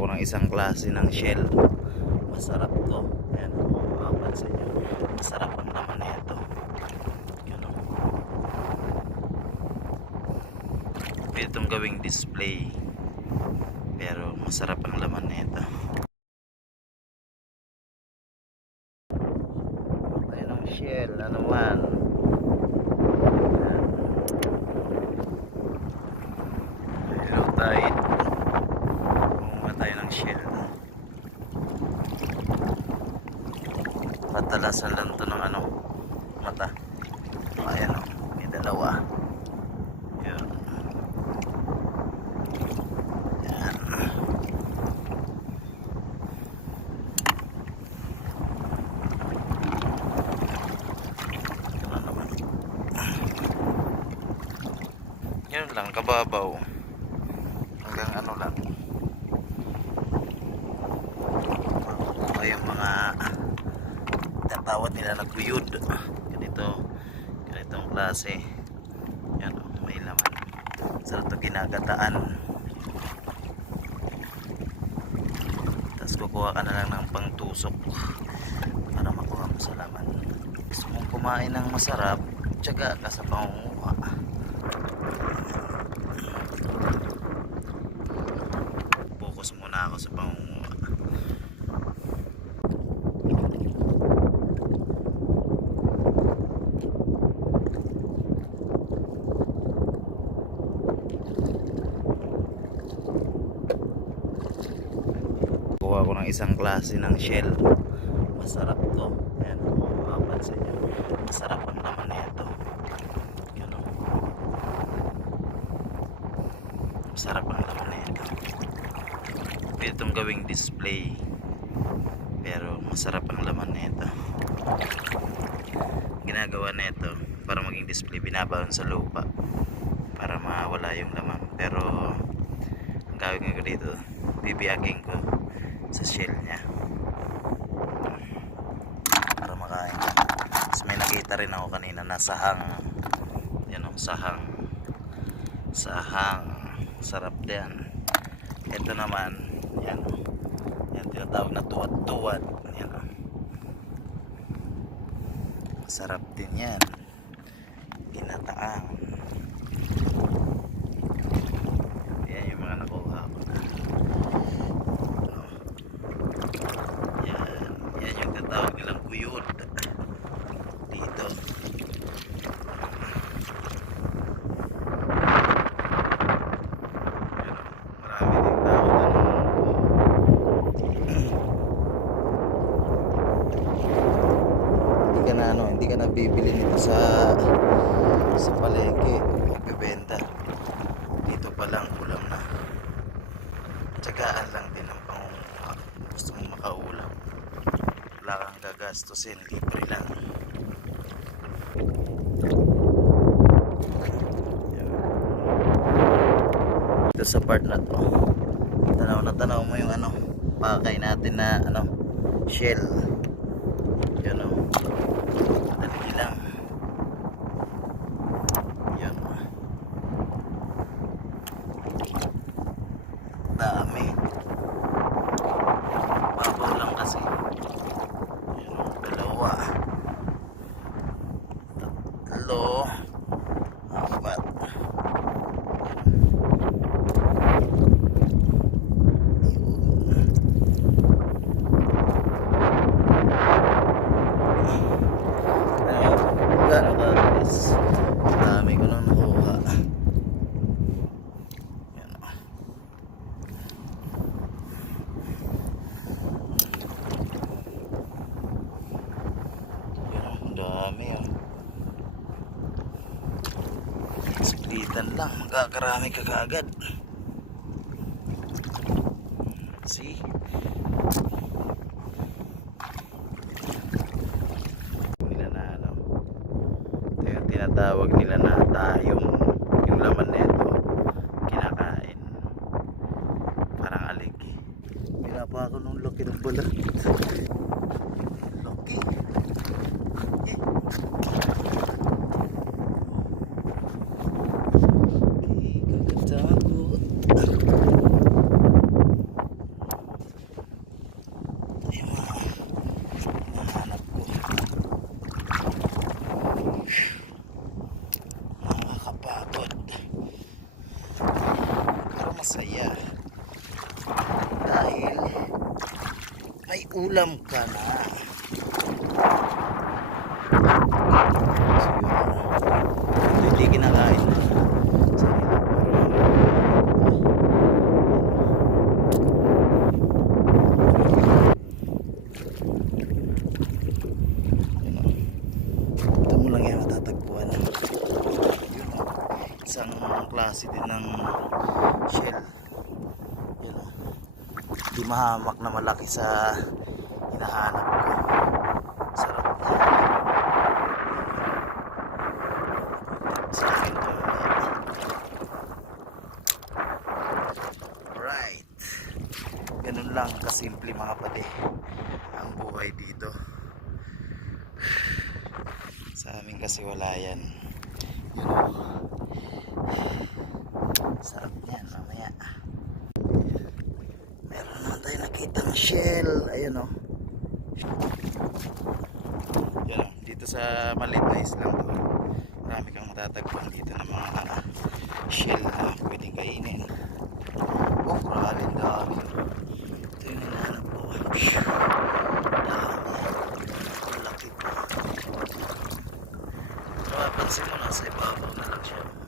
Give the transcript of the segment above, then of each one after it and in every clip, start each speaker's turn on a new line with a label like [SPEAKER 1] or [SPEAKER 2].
[SPEAKER 1] ko ng isang klase ng shell. Masarap to. Ayan o mapapansin nyo. Masarap ang laman na ito. Yun o pwede itong gawing display. Pero masarap ang laman na ito. Ayun ang shell. Ano man Hello tide Kumuha tayo ng shell Patalasan lang to ng ano Mata. Ayan o May dalawa. Yun. Yan lang kababaw. Hanggang ano lang o yung mga tatawad nila na guyod. Ganito ganitong klase. Yan o may laman. Sarap ito ginagataan. Tapos kukuha ka na lang ng pangtusok para makuha mo sa laman. Gusto mong kumain ng masarap tsaga ka sa pangunguha focus muna ako sa pangunguha. Kuha ko ng isang klase ng shell. Masarap to. Kung mapapansin nyo. Masarap ang laman na ito. Yun o. Masarap ang laman na ito pwede itong gawing display pero masarap ang laman nito ginagawa nito para maging display binabaon sa lupa para mawala yung laman pero ang gawin ko dito bibiyagin ko sa shell niya para makain ka tapos may nakita rin ako kanina na sahang yan o sahang sahang sarap din ito naman yan. Yan tinatawag na tuwad-tuwad. Yan o. Masarap din yan. Ginataang. Yan yung mga nakuha ko na. Ano. Yan. Yan yung tinatawag nilang kuyod. Dito. Yan o. Marami ding tao doon. Hindi ka na ano, hindi ka na bibili nito sa sa palengke o bibenta. Dito pa lang ulam na. Tsagaan lang din ang pangunguha. Gusto mong makaulam. Wala kang gagastusin, libre lang. Dito sa part na to. Tanaw na tanaw mo yung ano, pakay natin na ano, shell. Yun o. Dali lang. Yun o. Dami. Babaw lang kasi. Yun o. Dalawa. Tatlo. Apat. Ano, gaano ka guys? Dami ko nang nakuha. Yan o. Yan o, ang dami o. Splitan lang, magkakarami ka kaagad. See? nila na ano yung tinatawag nila na tayong yung laman nito kinakain parang aligi pinapa ako nung laki ng balat ulam ka na. So, yun. Hindi kinakain na. Isang klase din ng shell. Yun o. Di mahamak na malaki sa hinahanap ko. Sarap niya. Sa akin to. Right. Ganun lang kasimple mga pade ang buhay dito. Sa amin kasi wala yan. Yun o. Sarap niyan mamaya. Meron naman tayo nakita ng shell. Ayun o. Yan. Dito sa maliit na islang to. Marami kang matatagpuan dito ng mga shell na pwedeng kainin. Oh, grabe dami. Ito yung hinahanap ko. Dami. Laki po. Mapapansin mo nasa ibabaw na lang siya.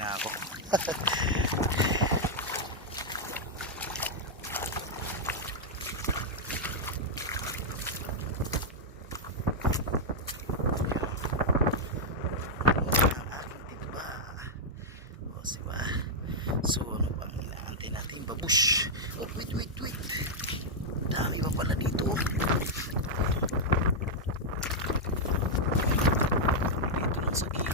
[SPEAKER 1] na ako. babush. Oh, wait, wait, wait. Dami pa pala dito. Dito lang sa gilid.